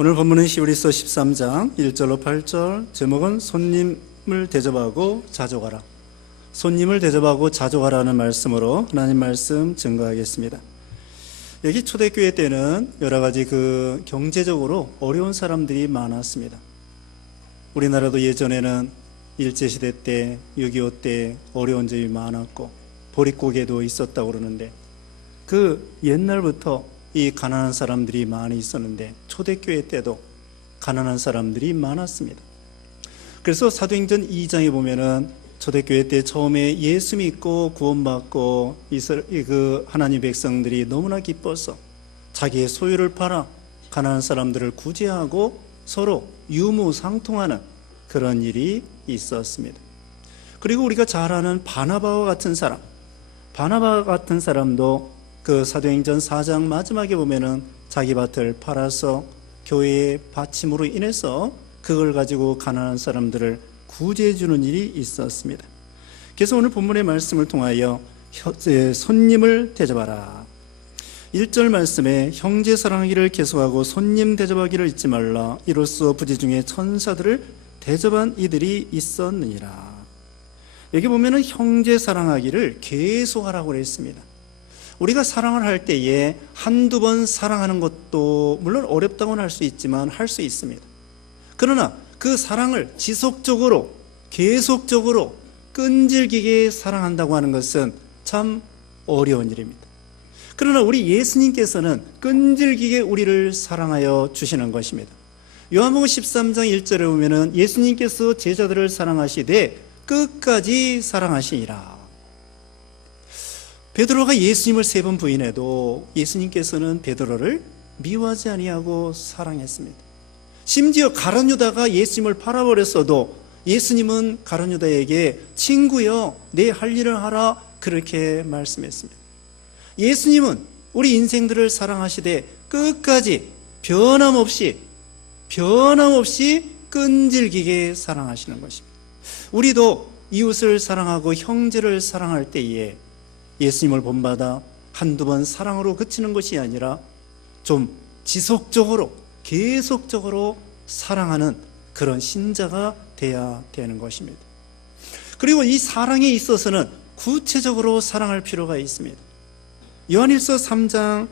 오늘 본문은 히브리서 13장 1절로 8절, 제목은 손님을 대접하고 자족하라. 손님을 대접하고 자족하라는 말씀으로 하나님 말씀 증거하겠습니다. 여기 초대교회 때는 여러 가지 경제적으로 어려운 사람들이 많았습니다. 우리나라도 예전에는 일제시대 때, 6.25 때 어려운 점이 많았고 보릿고개도 있었다고 그러는데, 그 옛날부터 이 가난한 사람들이 많이 있었는데 초대교회 때도 가난한 사람들이 많았습니다. 그래서 사도행전 2장에 보면은 초대교회 때 처음에 예수 믿고 구원받고 하나님 백성들이 너무나 기뻐서 자기의 소유를 팔아 가난한 사람들을 구제하고 서로 유무상통하는 그런 일이 있었습니다. 그리고 우리가 잘 아는 바나바와 같은 사람도 그 사도행전 4장 마지막에 보면은 자기 밭을 팔아서 교회의 바침으로 인해서 그걸 가지고 가난한 사람들을 구제해 주는 일이 있었습니다. 그래서 오늘 본문의 말씀을 통하여 손님을 대접하라. 1절 말씀에 형제 사랑하기를 계속하고 손님 대접하기를 잊지 말라. 이로써 부지 중에 천사들을 대접한 이들이 있었느니라. 여기 보면은 형제 사랑하기를 계속하라고 했습니다. 우리가 사랑을 할 때에 한두 번 사랑하는 것도 물론 어렵다고는 할 수 있지만 할 수 있습니다. 그러나 그 사랑을 지속적으로 계속적으로 끈질기게 사랑한다고 하는 것은 참 어려운 일입니다. 그러나 우리 예수님께서는 끈질기게 우리를 사랑하여 주시는 것입니다. 요한복음 13장 1절에 보면은 예수님께서 제자들을 사랑하시되 끝까지 사랑하시니라. 베드로가 예수님을 3번 부인해도 예수님께서는 베드로를 미워하지 아니하고 사랑했습니다. 심지어 가룟 유다가 예수님을 팔아버렸어도 예수님은 가룟 유다에게 친구여 내 할 일을 하라 그렇게 말씀했습니다. 예수님은 우리 인생들을 사랑하시되 끝까지 변함없이 끈질기게 사랑하시는 것입니다. 우리도 이웃을 사랑하고 형제를 사랑할 때에 예수님을 본받아 한두 번 사랑으로 그치는 것이 아니라 좀 지속적으로 계속적으로 사랑하는 그런 신자가 돼야 되는 것입니다. 그리고 이 사랑에 있어서는 구체적으로 사랑할 필요가 있습니다. 요한일서 3장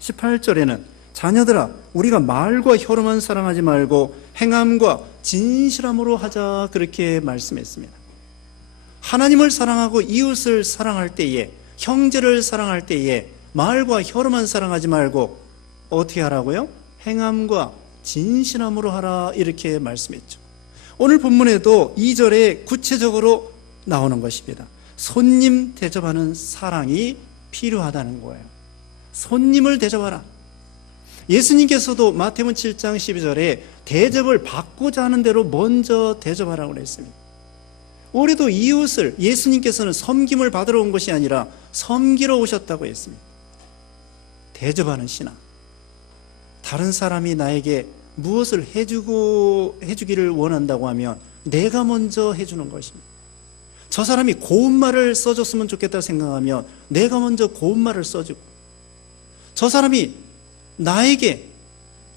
18절에는 자녀들아 우리가 말과 혀로만 사랑하지 말고 행함과 진실함으로 하자 그렇게 말씀했습니다. 하나님을 사랑하고 이웃을 사랑할 때에, 형제를 사랑할 때에 말과 혀로만 사랑하지 말고 어떻게 하라고요? 행함과 진실함으로 하라 이렇게 말씀했죠. 오늘 본문에도 2절에 구체적으로 나오는 것입니다. 손님 대접하는 사랑이 필요하다는 거예요. 손님을 대접하라. 예수님께서도 마태복음 7장 12절에 대접을 받고자 하는 대로 먼저 대접하라고 했습니다. 우리도 이웃을 예수님께서는 섬김을 받으러 온 것이 아니라 섬기러 오셨다고 했습니다. 대접하는 신앙. 다른 사람이 나에게 무엇을 해주기를 원한다고 하면 내가 먼저 해주는 것입니다. 저 사람이 고운 말을 써줬으면 좋겠다 생각하면 내가 먼저 고운 말을 써주고, 저 사람이 나에게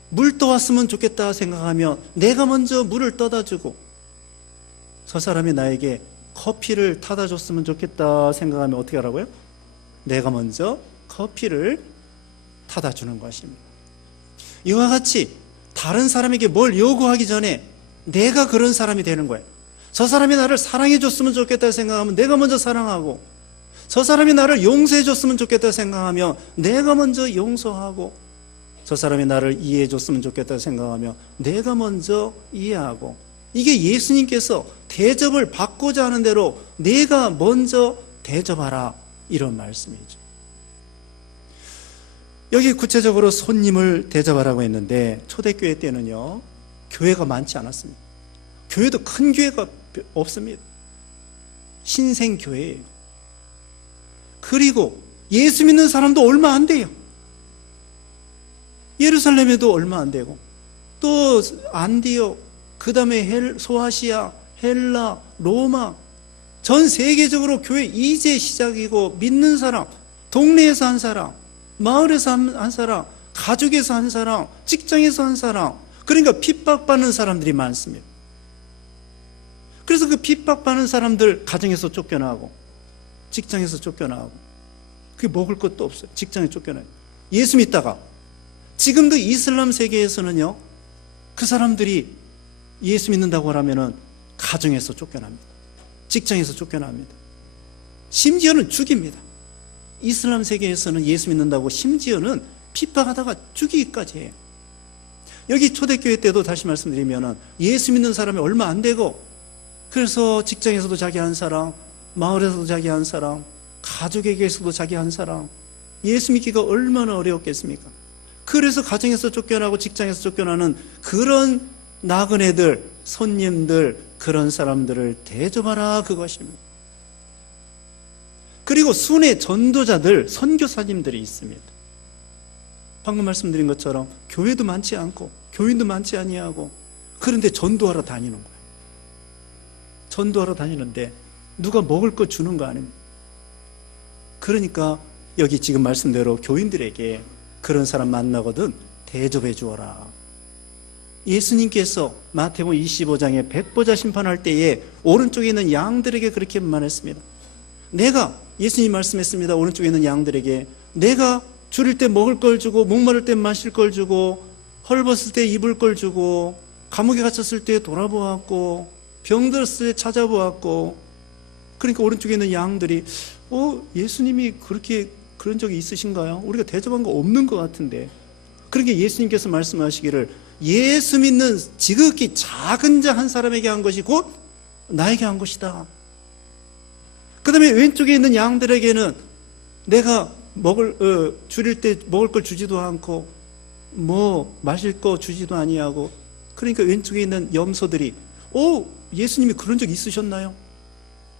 물 떠왔으면 좋겠다 생각하면 내가 먼저 물을 떠다 주고, 저 사람이 나에게 커피를 타다 줬으면 좋겠다 생각하면 어떻게 하라고요? 내가 먼저 커피를 타다 주는 것입니다. 이와 같이 다른 사람에게 뭘 요구하기 전에 내가 그런 사람이 되는 거예요. 저 사람이 나를 사랑해 줬으면 좋겠다 생각하면 내가 먼저 사랑하고, 저 사람이 나를 용서해 줬으면 좋겠다 생각하면 내가 먼저 용서하고, 저 사람이 나를 이해해 줬으면 좋겠다 생각하면 내가 먼저 이해하고, 이게 예수님께서 대접을 받고자 하는 대로 내가 먼저 대접하라 이런 말씀이죠. 여기 구체적으로 손님을 대접하라고 했는데 초대교회 때는요 교회가 많지 않았습니다. 교회도 큰 교회가 없습니다. 신생교회예요. 그리고 예수 믿는 사람도 얼마 안 돼요. 예루살렘에도 얼마 안 되고, 또 안디옥, 그 다음에 소아시아, 헬라, 로마, 전 세계적으로 교회 이제 시작이고, 믿는 사람, 동네에서 한 사람, 마을에서 한 사람, 가족에서 한 사람, 직장에서 한 사람, 그러니까 핍박받는 사람들이 많습니다. 그래서 그 핍박받는 사람들 가정에서 쫓겨나고 직장에서 쫓겨나고 그게 먹을 것도 없어요. 직장에 쫓겨나요. 예수 믿다가 지금도 이슬람 세계에서는요, 그 사람들이 예수 믿는다고 하면은 가정에서 쫓겨납니다. 직장에서 쫓겨납니다. 심지어는 죽입니다. 이슬람 세계에서는 예수 믿는다고 심지어는 핍박하다가 죽이기까지 해요. 여기 초대교회 때도 다시 말씀드리면은 예수 믿는 사람이 얼마 안 되고, 그래서 직장에서도 자기 한 사람, 마을에서도 자기 한 사람, 가족에게서도 자기 한 사람, 예수 믿기가 얼마나 어려웠겠습니까? 그래서 가정에서 쫓겨나고 직장에서 쫓겨나는 그런 나그네들, 손님들, 그런 사람들을 대접하라, 그것입니다. 그리고 순회 전도자들, 선교사님들이 있습니다. 방금 말씀드린 것처럼 교회도 많지 않고 교인도 많지 아니하고, 그런데 전도하러 다니는 거예요. 전도하러 다니는데 누가 먹을 거 주는 거 아닙니까? 그러니까 여기 지금 말씀대로 교인들에게 그런 사람 만나거든 대접해 주어라. 예수님께서 마태복음 25장에 백보자 심판할 때에 오른쪽에 있는 양들에게 그렇게 말했습니다. 내가, 예수님이 말씀했습니다. 오른쪽에 있는 양들에게 내가 줄일 때 먹을 걸 주고, 목마를 때 마실 걸 주고, 헐벗을 때 입을 걸 주고, 감옥에 갇혔을 때 돌아보았고, 병들었을 때 찾아보았고. 그러니까 오른쪽에 있는 양들이 예수님이 그런 적이 있으신가요? 우리가 대접한 거 없는 것 같은데. 그러니까 예수님께서 말씀하시기를 예수 믿는 지극히 작은 자 한 사람에게 한 것이 곧 나에게 한 것이다. 그 다음에 왼쪽에 있는 양들에게는 내가 줄일 때 먹을 걸 주지도 않고 마실 거 주지도 아니하고. 그러니까 왼쪽에 있는 염소들이 예수님이 그런 적 있으셨나요?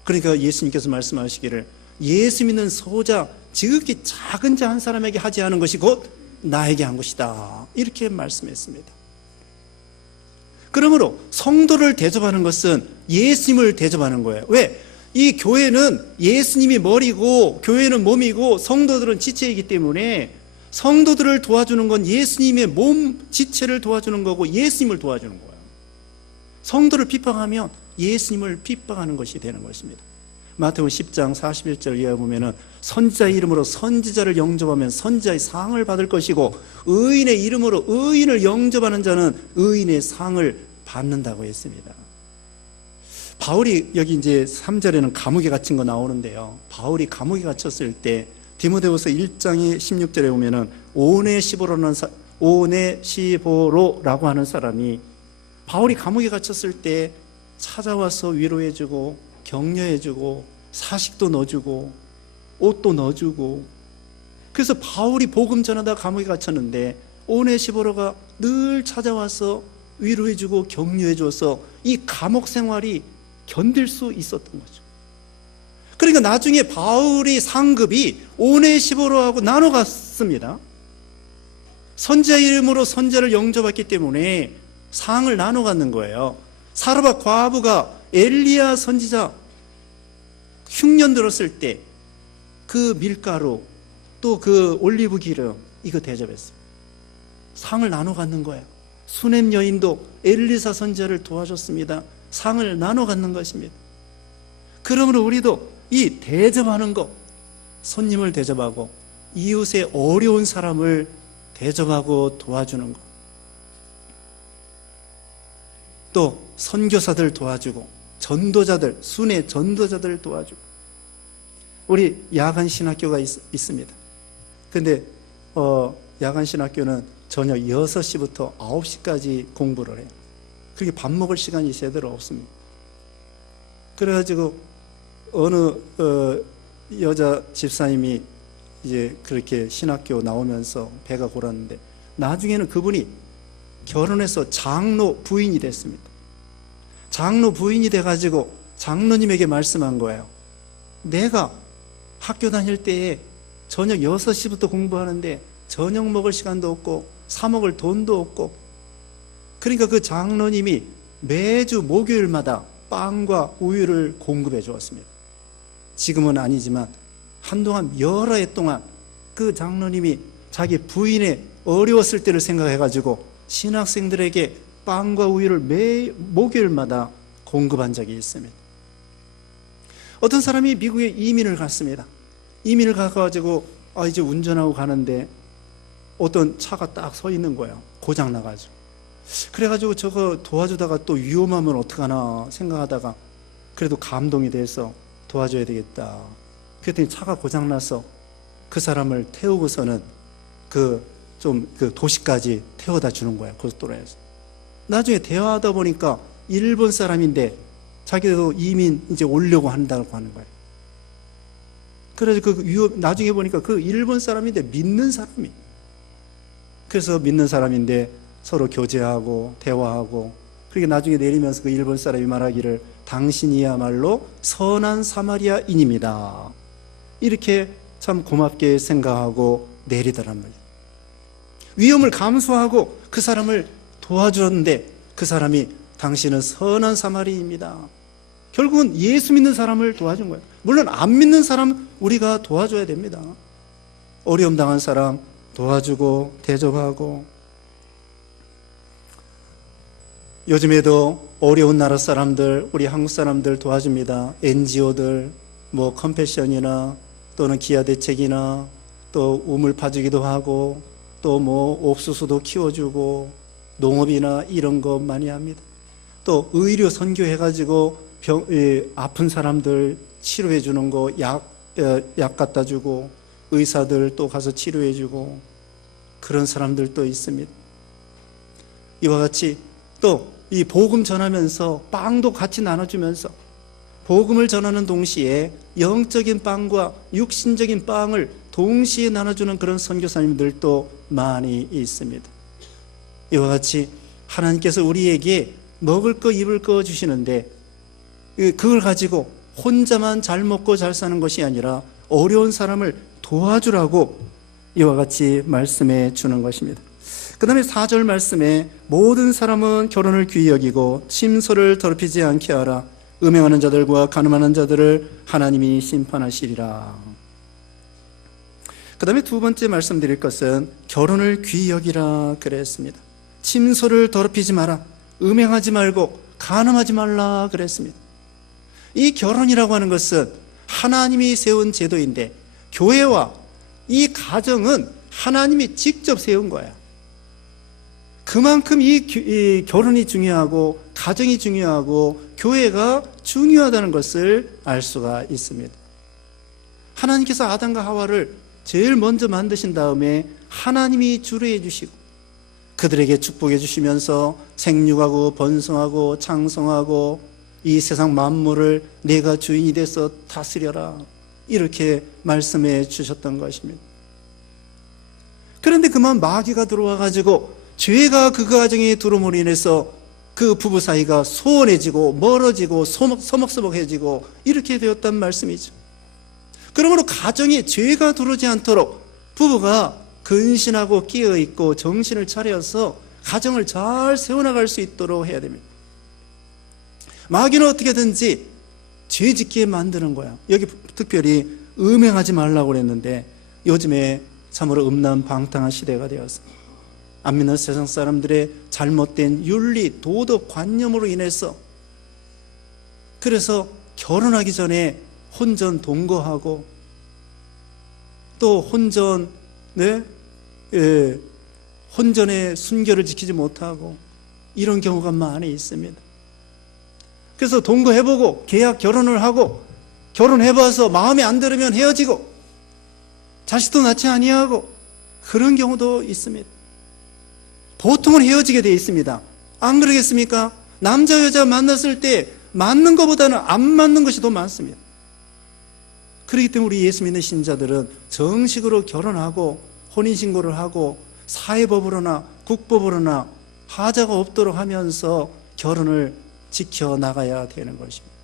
그러니까 예수님께서 말씀하시기를 예수 믿는 소자 지극히 작은 자 한 사람에게 하지 않은 것이 곧 나에게 한 것이다, 이렇게 말씀했습니다. 그러므로 성도를 대접하는 것은 예수님을 대접하는 거예요. 왜? 이 교회는 예수님이 머리고 교회는 몸이고 성도들은 지체이기 때문에 성도들을 도와주는 건 예수님의 몸 지체를 도와주는 거고 예수님을 도와주는 거예요. 성도를 핍박하면 예수님을 핍박하는 것이 되는 것입니다. 마태복음 10장 41절 이하에 보면은 선지자의 이름으로 선지자를 영접하면 선지자의 상을 받을 것이고 의인의 이름으로 의인을 영접하는 자는 의인의 상을 받는다고 했습니다. 바울이 여기 이제 3절에는 감옥에 갇힌 거 나오는데요. 바울이 감옥에 갇혔을 때 디모데후서 1장의 16절에 보면은 오네시보로라고 하는 사람이 바울이 감옥에 갇혔을 때 찾아와서 위로해주고 격려해주고 사식도 넣어주고 옷도 넣어주고. 그래서 바울이 복음 전하다 감옥에 갇혔는데 오네시보로가 늘 찾아와서 위로해주고 격려해줘서 이 감옥 생활이 견딜 수 있었던 거죠. 그러니까 나중에 바울이 상급이 오네시보로하고 나눠갔습니다. 선지자 이름으로 선지자를 영접했기 때문에 상을 나눠 갖는 거예요. 사르밧 과부가 엘리야 선지자 흉년 들었을 때 그 밀가루 또 그 올리브 기름 이거 대접했어요. 상을 나눠 갖는 거예요. 수넴 여인도 엘리사 선지자를 도와줬습니다. 상을 나눠 갖는 것입니다. 그러므로 우리도 이 대접하는 것, 손님을 대접하고 이웃의 어려운 사람을 대접하고 도와주는 것, 또 선교사들 도와주고 전도자들, 순회 전도자들 도와주고. 우리 야간 신학교가 있습니다. 근데 야간 신학교는 저녁 6시부터 9시까지 공부를 해요. 그렇게 밥 먹을 시간이 제대로 없습니다. 그래가지고 어느 여자 집사님이 이제 그렇게 신학교 나오면서 배가 골았는데 나중에는 그분이 결혼해서 장로 부인이 됐습니다. 장로 부인이 돼가지고 장로님에게 말씀한 거예요. 내가 학교 다닐 때에 저녁 6시부터 공부하는데 저녁 먹을 시간도 없고 사 먹을 돈도 없고. 그러니까 그 장로님이 매주 목요일마다 빵과 우유를 공급해 주었습니다. 지금은 아니지만 한동안 여러 해 동안 그 장로님이 자기 부인의 어려웠을 때를 생각해가지고 신학생들에게 빵과 우유를 매 목요일마다 공급한 적이 있습니다. 어떤 사람이 미국에 이민을 갔습니다. 이민을 가가지고 이제 운전하고 가는데 어떤 차가 딱 서 있는 거예요. 고장 나가지고. 그래가지고 저거 도와주다가 또 위험하면 어떡하나 생각하다가 그래도 감동이 돼서 도와줘야 되겠다. 그랬더니 차가 고장 나서 그 사람을 태우고서는 그 도시까지 태워다 주는 거야, 고속도로에서. 나중에 대화하다 보니까 일본 사람인데 자기도 이민 이제 오려고 한다고 하는 거예요. 그래서 나중에 보니까 그 일본 사람인데 믿는 사람이. 그래서 믿는 사람인데 서로 교제하고 대화하고, 그렇게 나중에 내리면서 그 일본 사람이 말하기를 당신이야말로 선한 사마리아인입니다. 이렇게 참 고맙게 생각하고 내리더란 말이에요. 위험을 감수하고 그 사람을 도와주었는데 그 사람이 당신은 선한 사마리아인입니다. 결국은 예수 믿는 사람을 도와준 거예요. 물론 안 믿는 사람 우리가 도와줘야 됩니다. 어려움 당한 사람 도와주고 대접하고. 요즘에도 어려운 나라 사람들, 우리 한국 사람들 도와줍니다. NGO들, 컴패션이나 또는 기아대책이나 또 우물 파주기도 하고 또 옥수수도 키워주고 농업이나 이런 거 많이 합니다. 또 의료 선교해가지고 아픈 사람들 치료해 주는 거 약 갖다 주고 의사들 또 가서 치료해 주고 그런 사람들도 있습니다. 이와 같이 또 이 복음 전하면서 빵도 같이 나눠주면서 복음을 전하는 동시에 영적인 빵과 육신적인 빵을 동시에 나눠주는 그런 선교사님들도 많이 있습니다. 이와 같이 하나님께서 우리에게 먹을 거 입을 거 주시는데 그걸 가지고 혼자만 잘 먹고 잘 사는 것이 아니라 어려운 사람을 도와주라고 이와 같이 말씀해 주는 것입니다. 그 다음에 4절 말씀에 모든 사람은 결혼을 귀히 여기고 침소를 더럽히지 않게 하라. 음행하는 자들과 간음하는 자들을 하나님이 심판하시리라. 그 다음에 두 번째 말씀드릴 것은 결혼을 귀히 여기라 그랬습니다. 침소를 더럽히지 마라. 음행하지 말고 간음하지 말라 그랬습니다. 이 결혼이라고 하는 것은 하나님이 세운 제도인데 교회와 이 가정은 하나님이 직접 세운 거야. 그만큼 이 결혼이 중요하고 가정이 중요하고 교회가 중요하다는 것을 알 수가 있습니다. 하나님께서 아담과 하와를 제일 먼저 만드신 다음에 하나님이 주례해 주시고 그들에게 축복해 주시면서 생육하고 번성하고 창성하고 이 세상 만물을 내가 주인이 돼서 다스려라 이렇게 말씀해 주셨던 것입니다. 그런데 그만 마귀가 들어와 가지고 죄가 그 가정에 들어옴으로 인해서 그 부부 사이가 소원해지고 멀어지고 서먹서먹해지고 이렇게 되었단 말씀이죠. 그러므로 가정에 죄가 들어오지 않도록 부부가 근신하고 끼어있고 정신을 차려서 가정을 잘 세워나갈 수 있도록 해야 됩니다. 마귀는 어떻게든지 죄 짓게 만드는 거야. 여기 특별히 음행하지 말라고 그랬는데 요즘에 참으로 음란방탕한 시대가 되었습니다. 안 믿는 세상 사람들의 잘못된 윤리, 도덕 관념으로 인해서 그래서 결혼하기 전에 혼전 동거하고 또 혼전의 순결을 지키지 못하고 이런 경우가 많이 있습니다. 그래서 동거해보고 계약 결혼을 하고 결혼해봐서 마음에 안 들으면 헤어지고 자식도 낳지 아니하고 그런 경우도 있습니다. 보통은 헤어지게 되어 있습니다. 안 그러겠습니까? 남자 여자 만났을 때 맞는 것보다는 안 맞는 것이 더 많습니다. 그렇기 때문에 우리 예수 믿는 신자들은 정식으로 결혼하고 혼인신고를 하고 사회법으로나 국법으로나 하자가 없도록 하면서 결혼을 지켜나가야 되는 것입니다.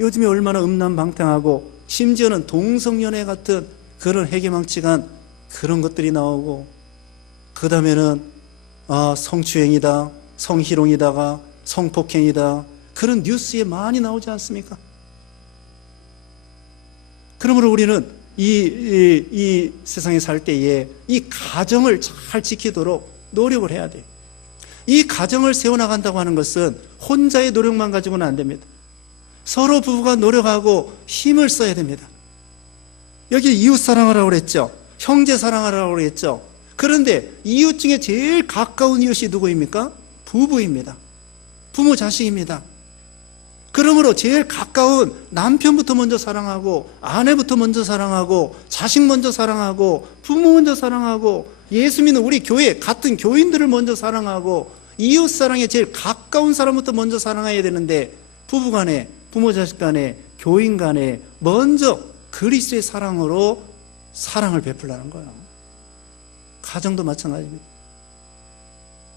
요즘에 얼마나 음란방탕하고 심지어는 동성연애 같은 그런 해괴망측한 그런 것들이 나오고 그 다음에는 성추행이다, 성희롱이다가 성폭행이다 그런 뉴스에 많이 나오지 않습니까? 그러므로 우리는 이 세상에 살 때에 이 가정을 잘 지키도록 노력을 해야 돼요. 이 가정을 세워나간다고 하는 것은 혼자의 노력만 가지고는 안 됩니다. 서로 부부가 노력하고 힘을 써야 됩니다. 여기 이웃 사랑하라고 그랬죠. 형제 사랑하라고 그랬죠. 그런데 이웃 중에 제일 가까운 이웃이 누구입니까? 부부입니다. 부모 자식입니다. 그러므로 제일 가까운 남편부터 먼저 사랑하고, 아내부터 먼저 사랑하고, 자식 먼저 사랑하고, 부모 먼저 사랑하고, 예수 믿는 우리 교회 같은 교인들을 먼저 사랑하고, 이웃 사랑에 제일 가까운 사람부터 먼저 사랑해야 되는데, 부부 간에, 부모 자식 간에, 교인 간에 먼저 그리스도의 사랑으로 사랑을 베풀라는 거예요. 가정도 마찬가지입니다.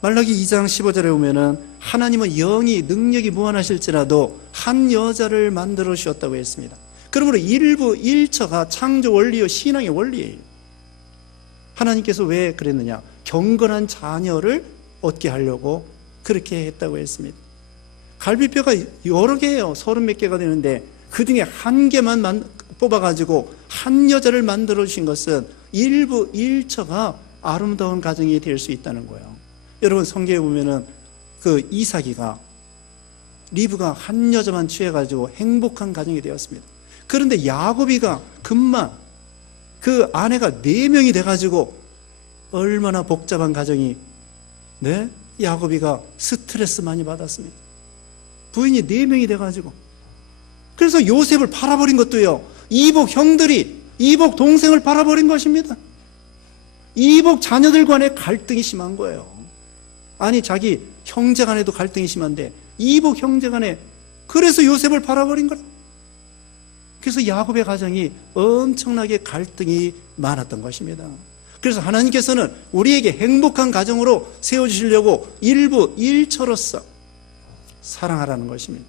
말라기 2장 15절에 보면은 하나님은 영이 능력이 무한하실지라도 한 여자를 만들어 주셨다고 했습니다. 그러므로 일부 일처가 창조 원리요 신앙의 원리예요. 하나님께서 왜 그랬느냐? 경건한 자녀를 얻게 하려고 그렇게 했다고 했습니다. 갈비뼈가 여러 개예요. 30몇 개가 되는데 그 중에 한 개만 뽑아가지고 한 여자를 만들어 주신 것은 일부 일처가 아름다운 가정이 될 수 있다는 거예요. 여러분 성경에 보면은 그 이삭이가 리브가 한 여자만 취해가지고 행복한 가정이 되었습니다. 그런데 야곱이가 금방 그 아내가 4명이 돼가지고 얼마나 복잡한 가정이, 네? 야곱이가 스트레스 많이 받았습니다. 부인이 4명이 돼가지고. 그래서 요셉을 팔아버린 것도요, 이복 형들이 이복 동생을 팔아버린 것입니다. 이복 자녀들 간에 갈등이 심한 거예요. 아니 자기 형제 간에도 갈등이 심한데 이복 형제 간에, 그래서 요셉을 팔아버린 거라. 그래서 야곱의 가정이 엄청나게 갈등이 많았던 것입니다. 그래서 하나님께서는 우리에게 행복한 가정으로 세워주시려고 일부 일처로서 사랑하라는 것입니다.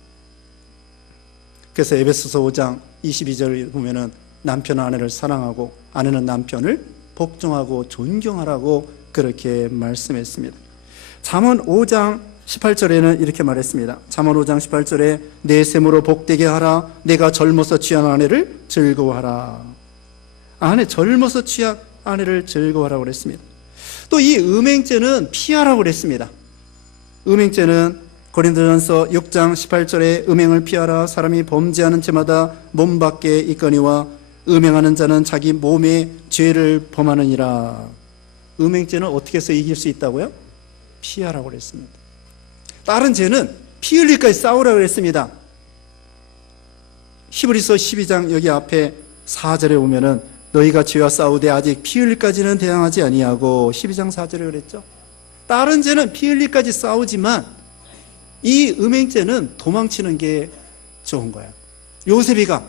그래서 에베소서 5장 22절을 보면은 남편은 아내를 사랑하고 아내는 남편을 복종하고 존경하라고 그렇게 말씀했습니다. 잠언 5장 18절에는 이렇게 말했습니다. 잠언 5장 18절에 내 셈으로 복되게 하라. 내가 젊어서 취한 아내를 즐거워하라. 젊어서 취한 아내를 즐거워하라고 그랬습니다. 또 이 음행죄는 피하라고 그랬습니다. 음행죄는 고린도전서 6장 18절에 음행을 피하라. 사람이 범죄하는 죄마다 몸 밖에 있거니와 음행하는 자는 자기 몸에 죄를 범하느니라. 음행죄는 어떻게 해서 이길 수 있다고요? 피하라고 그랬습니다. 다른 죄는 피 흘릴까지 싸우라고 그랬습니다. 히브리서 12장 여기 앞에 4절에 보면은 너희가 죄와 싸우되 아직 피 흘릴까지는 대항하지 아니하고, 12장 4절에 그랬죠. 다른 죄는 피 흘릴까지 싸우지만 이 음행죄는 도망치는 게 좋은 거예요. 요셉이가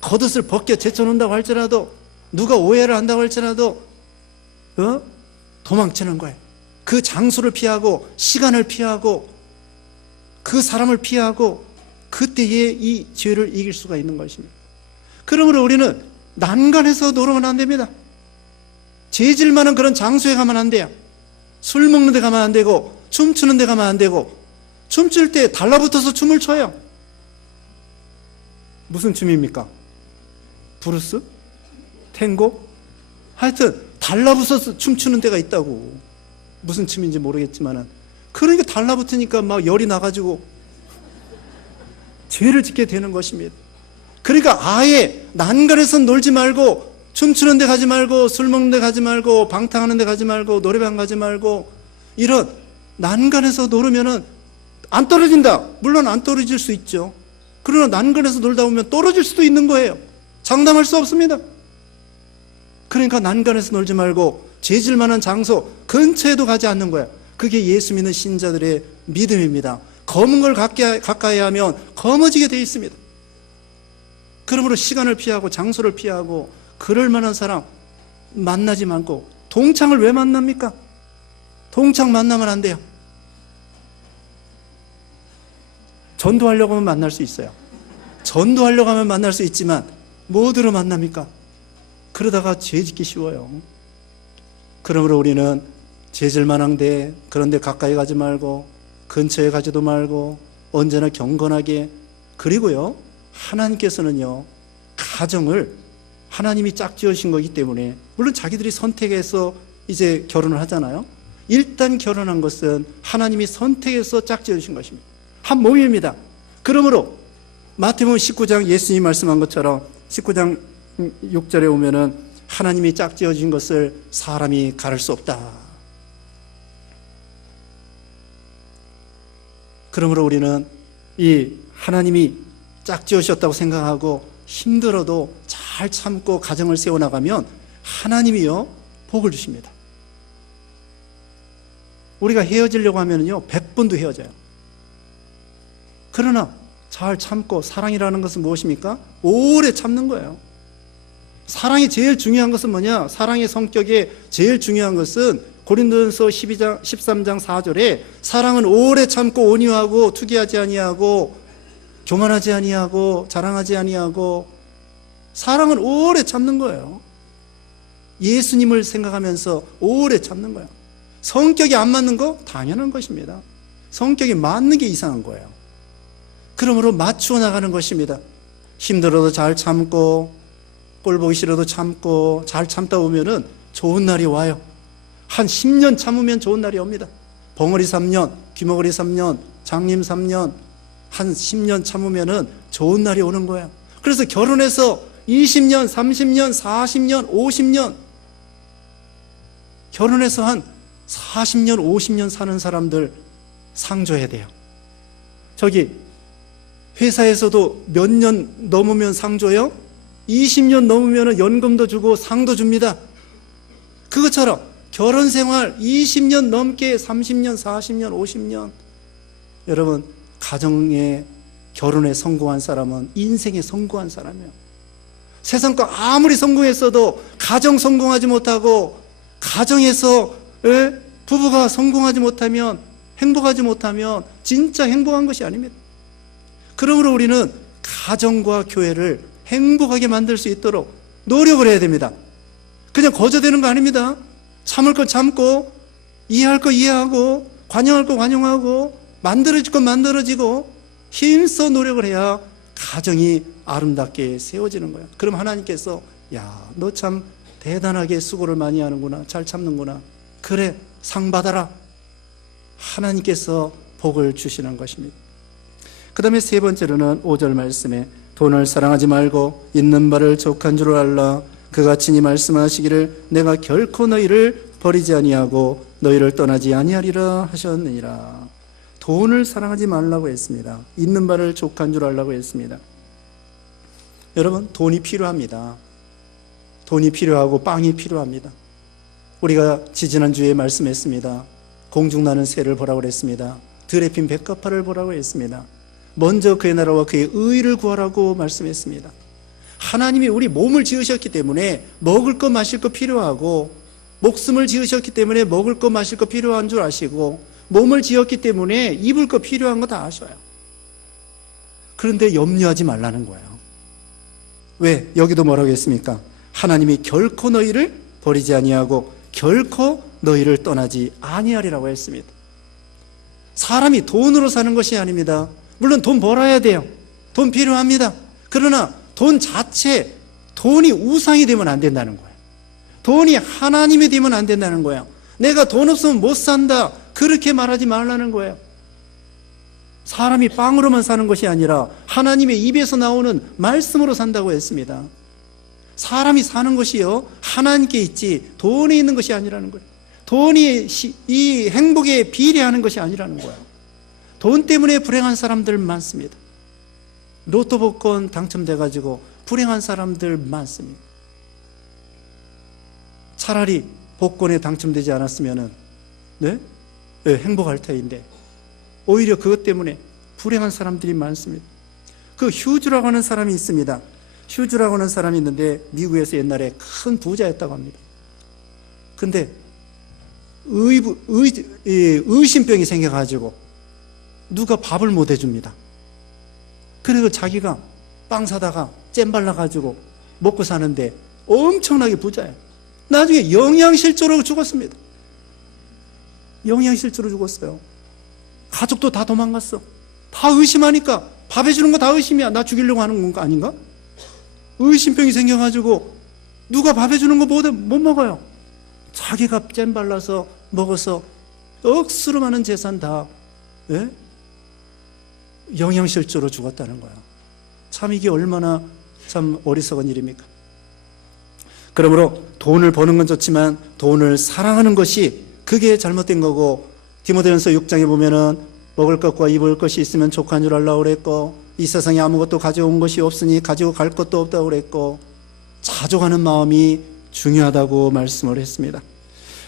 겉옷을 벗겨 제쳐놓는다고 할지라도, 누가 오해를 한다고 할지라도 도망치는 거예요. 그 장소를 피하고 시간을 피하고 그 사람을 피하고 그때에 이 죄를 이길 수가 있는 것입니다. 그러므로 우리는 난간에서 놀아면 안 됩니다. 죄질 만한 그런 장소에 가면 안 돼요. 술 먹는 데 가면 안 되고, 춤추는 데 가면 안 되고, 춤출 때 달라붙어서 춤을 춰요. 무슨 춤입니까? 브루스? 탱고? 하여튼 달라붙어서 춤추는 데가 있다고. 무슨 춤인지 모르겠지만은, 그러니까 달라붙으니까 막 열이 나가지고 죄를 짓게 되는 것입니다. 그러니까 아예 난간에서 놀지 말고, 춤추는 데 가지 말고, 술 먹는 데 가지 말고, 방탕하는 데 가지 말고, 노래방 가지 말고, 이런 난간에서 놀으면은 안 떨어진다. 물론 안 떨어질 수 있죠. 그러나 난간에서 놀다 보면 떨어질 수도 있는 거예요. 장담할 수 없습니다. 그러니까 난간에서 놀지 말고 죄질 만한 장소 근처에도 가지 않는 거예요. 그게 예수 믿는 신자들의 믿음입니다. 검은 걸 가까이 하면 검어지게 되어 있습니다. 그러므로 시간을 피하고 장소를 피하고 그럴 만한 사람 만나지 말고, 동창을 왜 만납니까? 동창 만나면 안 돼요. 전도하려고 하면 만날 수 있어요. 전도하려고 하면 만날 수 있지만 뭐 어디로 만납니까? 그러다가 죄 짓기 쉬워요. 그러므로 우리는 죄질 만한데 그런 데 가까이 가지 말고, 근처에 가지도 말고, 언제나 경건하게, 그리고요 하나님께서는요 가정을 하나님이 짝지으신 거기 때문에, 물론 자기들이 선택해서 이제 결혼을 하잖아요. 일단 결혼한 것은 하나님이 선택해서 짝지으신 것입니다. 한 몸입니다. 그러므로 마태복음 19장 예수님이 말씀한 것처럼 19장 6절에 오면은 하나님이 짝지어진 것을 사람이 가를 수 없다. 그러므로 우리는 이 하나님이 짝지으셨다고 생각하고 힘들어도 잘 참고 가정을 세워나가면 하나님이요 복을 주십니다. 우리가 헤어지려고 하면요 100번도 헤어져요. 그러나 잘 참고, 사랑이라는 것은 무엇입니까? 오래 참는 거예요. 사랑이 제일 중요한 것은 뭐냐? 사랑의 성격에 제일 중요한 것은 고린도전서 13장 4절에 사랑은 오래 참고 온유하고 투기하지 아니하고 교만하지 아니하고 자랑하지 아니하고, 사랑은 오래 참는 거예요. 예수님을 생각하면서 오래 참는 거예요. 성격이 안 맞는 거 당연한 것입니다. 성격이 맞는 게 이상한 거예요. 그러므로 맞추어 나가는 것입니다. 힘들어도 잘 참고, 꼴 보기 싫어도 참고, 잘 참다 보면은 좋은 날이 와요. 한 10년 참으면 좋은 날이 옵니다. 벙어리 3년, 귀머거리 3년, 장님 3년, 한 10년 참으면은 좋은 날이 오는 거예요. 그래서 결혼해서 20년, 30년, 40년, 50년, 결혼해서 한 40년, 50년 사는 사람들 상 줘야 돼요. 저기 회사에서도 몇 년 넘으면 상 줘요? 20년 넘으면 연금도 주고 상도 줍니다. 그것처럼 결혼 생활 20년 넘게 30년, 40년, 50년, 여러분 가정에, 결혼에 성공한 사람은 인생에 성공한 사람이에요. 세상 거 아무리 성공했어도 가정 성공하지 못하고, 가정에서 부부가 성공하지 못하면, 행복하지 못하면 진짜 행복한 것이 아닙니다. 그러므로 우리는 가정과 교회를 행복하게 만들 수 있도록 노력을 해야 됩니다. 그냥 거저되는 거 아닙니다. 참을 거 참고, 이해할 거 이해하고, 관용할 거 관용하고, 만들어질 건 만들어지고, 힘써 노력을 해야 가정이 아름답게 세워지는 거예요. 그럼 하나님께서 야, 너 참 대단하게 수고를 많이 하는구나, 잘 참는구나, 그래 상 받아라, 하나님께서 복을 주시는 것입니다. 그 다음에 세 번째로는 5절 말씀에 돈을 사랑하지 말고 있는 바를 족한 줄 알라. 그가 친히 말씀하시기를 내가 결코 너희를 버리지 아니하고 너희를 떠나지 아니하리라 하셨느니라. 돈을 사랑하지 말라고 했습니다. 있는 바를 족한 줄 알라고 했습니다. 여러분, 돈이 필요합니다. 돈이 필요하고 빵이 필요합니다. 우리가 지지난주에 말씀했습니다. 공중나는 새를 보라고 했습니다. 들에 핀 백합화를 보라고 했습니다. 먼저 그의 나라와 그의 의를 구하라고 말씀했습니다. 하나님이 우리 몸을 지으셨기 때문에 먹을 거 마실 거 필요하고, 목숨을 지으셨기 때문에 먹을 거 마실 거 필요한 줄 아시고, 몸을 지었기 때문에 입을 거 필요한 거 다 아셔요. 그런데 염려하지 말라는 거예요. 왜? 여기도 뭐라고 했습니까? 하나님이 결코 너희를 버리지 아니하고 결코 너희를 떠나지 아니하리라고 했습니다. 사람이 돈으로 사는 것이 아닙니다. 물론 돈 벌어야 돼요. 돈 필요합니다. 그러나 돈 자체, 돈이 우상이 되면 안 된다는 거예요. 돈이 하나님이 되면 안 된다는 거예요. 내가 돈 없으면 못 산다, 그렇게 말하지 말라는 거예요. 사람이 빵으로만 사는 것이 아니라 하나님의 입에서 나오는 말씀으로 산다고 했습니다. 사람이 사는 것이요, 하나님께 있지 돈에 있는 것이 아니라는 거예요. 돈이 이 행복에 비례하는 것이 아니라는 거예요. 돈 때문에 불행한 사람들 많습니다. 로또 복권 당첨돼가지고 불행한 사람들 많습니다. 차라리 복권에 당첨되지 않았으면 행복할 터인데 오히려 그것 때문에 불행한 사람들이 많습니다. 그 휴즈라고 하는 사람이 있습니다. 휴즈라고 하는 사람이 있는데 미국에서 옛날에 큰 부자였다고 합니다. 근데 의심병이 생겨가지고 누가 밥을 못 해줍니다. 그래서 자기가 빵 사다가 잼 발라가지고 먹고 사는데 엄청나게 부자예요. 나중에 영양실조로 죽었습니다. 영양실조로 죽었어요. 가족도 다 도망갔어. 다 의심하니까 밥 해주는 거 다 의심이야. 나 죽이려고 하는 건가 아닌가? 의심병이 생겨가지고 누가 밥 해주는 거 못 먹어요. 자기가 잼 발라서 먹어서 억수로 많은 재산 다 영양실조로 죽었다는 거야. 참 이게 얼마나 참 어리석은 일입니까? 그러므로 돈을 버는 건 좋지만 돈을 사랑하는 것이 그게 잘못된 거고, 디모데전서 6장에 보면은 먹을 것과 입을 것이 있으면 족한 줄 알라고 그랬고, 이 세상에 아무것도 가져온 것이 없으니 가지고 갈 것도 없다고 그랬고, 자족하는 마음이 중요하다고 말씀을 했습니다.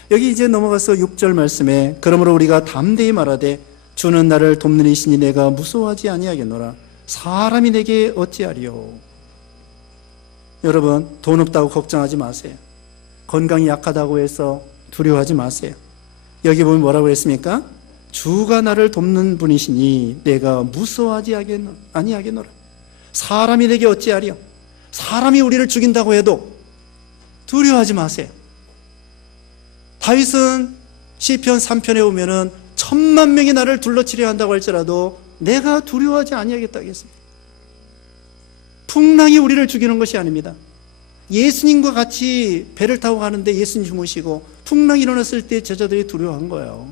여기 이제 넘어가서 6절 말씀에 그러므로 우리가 담대히 말하되 주는 나를 돕는 이시니 내가 무서워하지 아니하겠노라. 사람이 내게 어찌하리요. 여러분, 돈 없다고 걱정하지 마세요. 건강이 약하다고 해서 두려워하지 마세요. 여기 보면 뭐라고 했습니까? 주가 나를 돕는 분이시니 내가 무서워하지 아니하겠노라. 사람이 내게 어찌하리요. 사람이 우리를 죽인다고 해도 두려워하지 마세요. 다윗은 시편 3편에 보면은 10,000,000명이 나를 둘러치려 한다고 할지라도 내가 두려워하지 아니하겠다고 했습니다. 풍랑이 우리를 죽이는 것이 아닙니다. 예수님과 같이 배를 타고 가는데 예수님 주무시고 풍랑이 일어났을 때 제자들이 두려워한 거예요.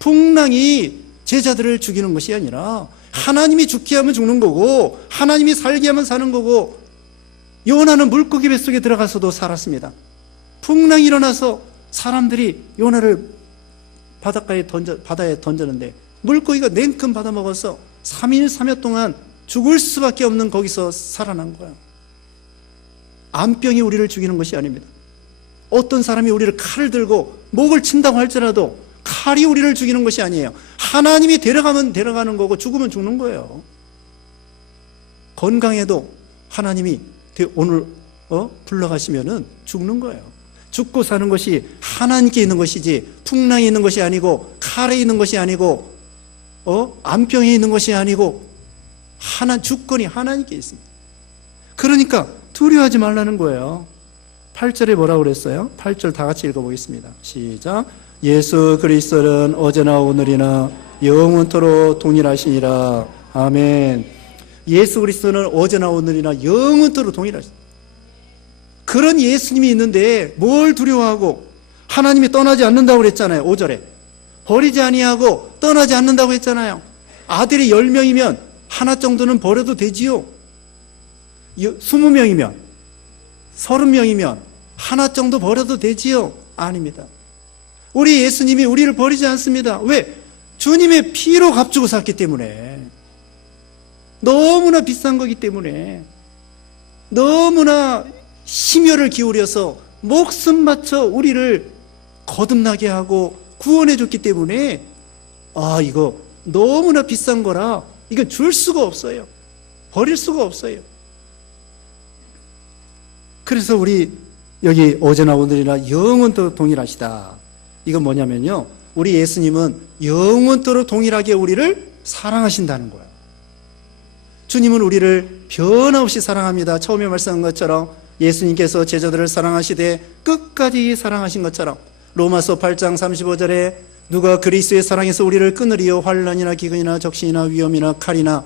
풍랑이 제자들을 죽이는 것이 아니라 하나님이 죽게 하면 죽는 거고 하나님이 살게 하면 사는 거고, 요나는 물고기 뱃속에 들어가서도 살았습니다. 풍랑이 일어나서 사람들이 요나를 바다에 던졌는데 물고기가 냉큼 받아먹어서 3일 3여 동안 죽을 수밖에 없는 거기서 살아난 거예요. 암병이 우리를 죽이는 것이 아닙니다. 어떤 사람이 우리를 칼을 들고 목을 친다고 할지라도 칼이 우리를 죽이는 것이 아니에요. 하나님이 데려가면 데려가는 거고 죽으면 죽는 거예요. 건강해도 하나님이 오늘 불러가시면은 죽는 거예요. 죽고 사는 것이 하나님께 있는 것이지 풍랑이 있는 것이 아니고 칼에 있는 것이 아니고 암병에 있는 것이 아니고 주권이 하나님께 있습니다. 그러니까 두려워하지 말라는 거예요. 8절에 뭐라고 그랬어요? 8절 다 같이 읽어보겠습니다. 시작. 예수 그리스도는 어제나 오늘이나 영원토록 동일하시니라. 아멘. 예수 그리스도는 어제나 오늘이나 영원토록 동일하시니라. 그런 예수님이 있는데 뭘 두려워하고, 하나님이 떠나지 않는다고 그랬잖아요. 5절에 버리지 아니하고 떠나지 않는다고 했잖아요. 아들이 10명이면 하나 정도는 버려도 되지요. 20명이면 30명이면 하나 정도 버려도 되지요. 아닙니다. 우리 예수님이 우리를 버리지 않습니다. 왜? 주님의 피로 값주고 샀기 때문에. 너무나 비싼 거기 때문에. 너무나 심혈을 기울여서 목숨 바쳐 우리를 거듭나게 하고 구원해 줬기 때문에, 이거 너무나 비싼 거라 이건 줄 수가 없어요. 버릴 수가 없어요. 그래서 우리 여기 어제나 오늘이나 영원토록 동일하시다. 이건 뭐냐면요, 우리 예수님은 영원토록 동일하게 우리를 사랑하신다는 거예요. 주님은 우리를 변함없이 사랑합니다. 처음에 말씀한 것처럼 예수님께서 제자들을 사랑하시되 끝까지 사랑하신 것처럼 로마서 8장 35절에 누가 그리스도의 사랑에서 우리를 끊으리요. 환난이나 기근이나 적신이나 위험이나 칼이나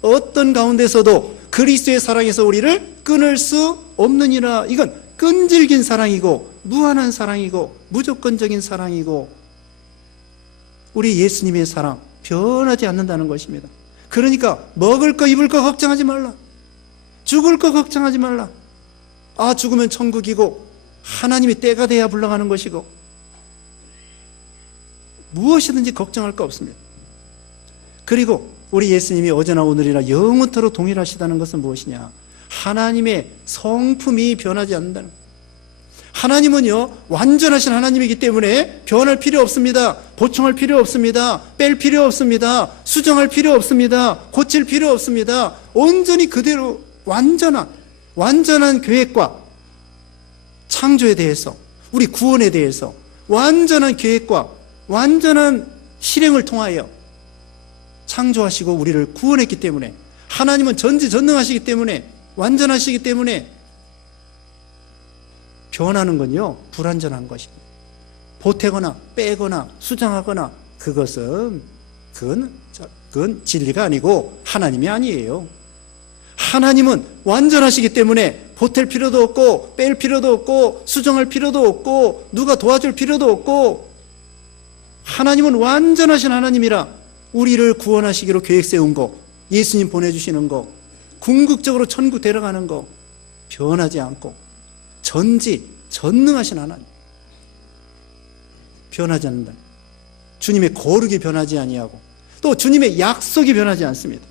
어떤 가운데서도 그리스도의 사랑에서 우리를 끊을 수 없느니라. 이건 끈질긴 사랑이고 무한한 사랑이고 무조건적인 사랑이고, 우리 예수님의 사랑 변하지 않는다는 것입니다. 그러니까 먹을 거 입을 거 걱정하지 말라. 죽을 거 걱정하지 말라. 죽으면 천국이고 하나님이 때가 돼야 불러가는 것이고 무엇이든지 걱정할 거 없습니다. 그리고 우리 예수님이 어제나 오늘이나 영원토록 동일하시다는 것은 무엇이냐? 하나님의 성품이 변하지 않는다는 거예요. 하나님은요, 완전하신 하나님이기 때문에 변할 필요 없습니다. 보충할 필요 없습니다. 뺄 필요 없습니다. 수정할 필요 없습니다. 고칠 필요 없습니다. 온전히 그대로 완전한 계획과 창조에 대해서, 우리 구원에 대해서 완전한 계획과 완전한 실행을 통하여 창조하시고 우리를 구원했기 때문에, 하나님은 전지전능하시기 때문에, 완전하시기 때문에 변하는 건요, 불완전한 것입니다. 보태거나 빼거나 수정하거나 그건 진리가 아니고 하나님이 아니에요. 하나님은 완전하시기 때문에 보탤 필요도 없고 뺄 필요도 없고 수정할 필요도 없고 누가 도와줄 필요도 없고, 하나님은 완전하신 하나님이라 우리를 구원하시기로 계획 세운 거, 예수님 보내주시는 거, 궁극적으로 천국 데려가는 거 변하지 않고 전능하신 하나님, 변하지 않는다. 주님의 거룩이 변하지 아니하고 또 주님의 약속이 변하지 않습니다.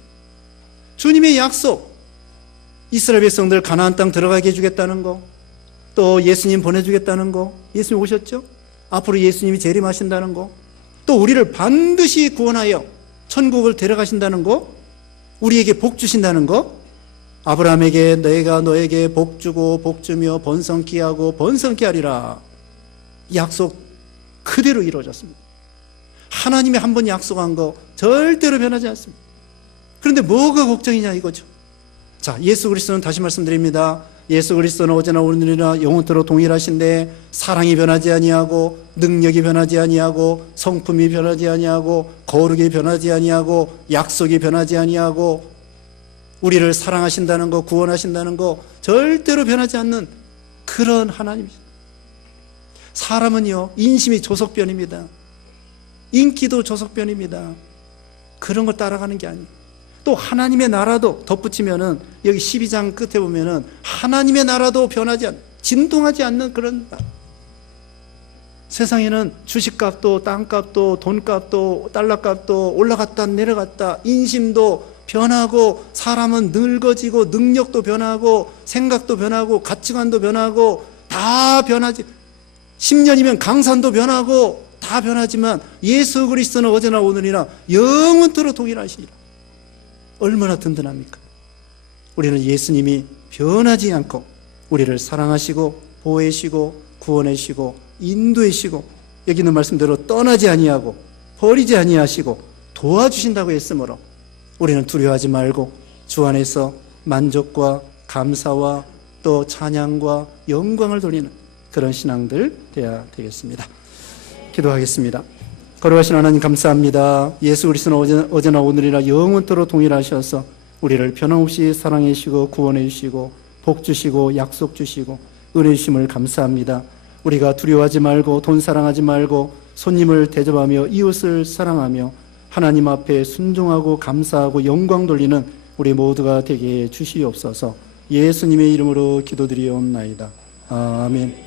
주님의 약속, 이스라엘 백성들 가나안 땅 들어가게 해주겠다는 거, 또 예수님 보내주겠다는 거, 예수님 오셨죠? 앞으로 예수님이 재림하신다는 거, 또 우리를 반드시 구원하여 천국을 데려가신다는 거, 우리에게 복 주신다는 거, 아브라함에게 내가 너에게 복 주고 복 주며 번성케 하고 번성케 하리라, 약속 그대로 이루어졌습니다. 하나님이 한 번 약속한 거 절대로 변하지 않습니다. 그런데 뭐가 걱정이냐 이거죠. 자, 예수 그리스도는, 다시 말씀드립니다, 예수 그리스도는 어제나 오늘이나 영원토록 동일하신데 사랑이 변하지 아니하고 능력이 변하지 아니하고 성품이 변하지 아니하고 거룩이 변하지 아니하고 약속이 변하지 아니하고 우리를 사랑하신다는 거, 구원하신다는 거 절대로 변하지 않는 그런 하나님이죠. 사람은요, 인심이 조석변입니다. 인기도 조석변입니다. 그런 걸 따라가는 게 아니에요. 또 하나님의 나라도 덧붙이면은 여기 12장 끝에 보면은 하나님의 나라도 변하지 않는, 진동하지 않는 그런 나라. 세상에는 주식값도 땅값도 돈값도 달러값도 올라갔다 내려갔다, 인심도 변하고 사람은 늙어지고 능력도 변하고 생각도 변하고 가치관도 변하고 다 변하지. 10년이면 강산도 변하고 다 변하지만 예수 그리스도는 어제나 오늘이나 영원토록 동일하시니라. 얼마나 든든합니까? 우리는 예수님이 변하지 않고 우리를 사랑하시고 보호하시고 구원하시고 인도하시고 여기 있는 말씀대로 떠나지 아니하고 버리지 아니하시고 도와주신다고 했으므로 우리는 두려워하지 말고 주 안에서 만족과 감사와 또 찬양과 영광을 돌리는 그런 신앙들 되어야 되겠습니다. 기도하겠습니다. 거룩하신 하나님 감사합니다. 예수 그리스도는 어제나 오늘이나 영원토록 동일하셔서 우리를 변함없이 사랑해 주시고 구원해 주시고 복 주시고 약속 주시고 은혜 주심을 감사합니다. 우리가 두려워하지 말고 돈 사랑하지 말고 손님을 대접하며 이웃을 사랑하며 하나님 앞에 순종하고 감사하고 영광 돌리는 우리 모두가 되게 해 주시옵소서. 예수님의 이름으로 기도드리옵나이다. 아멘.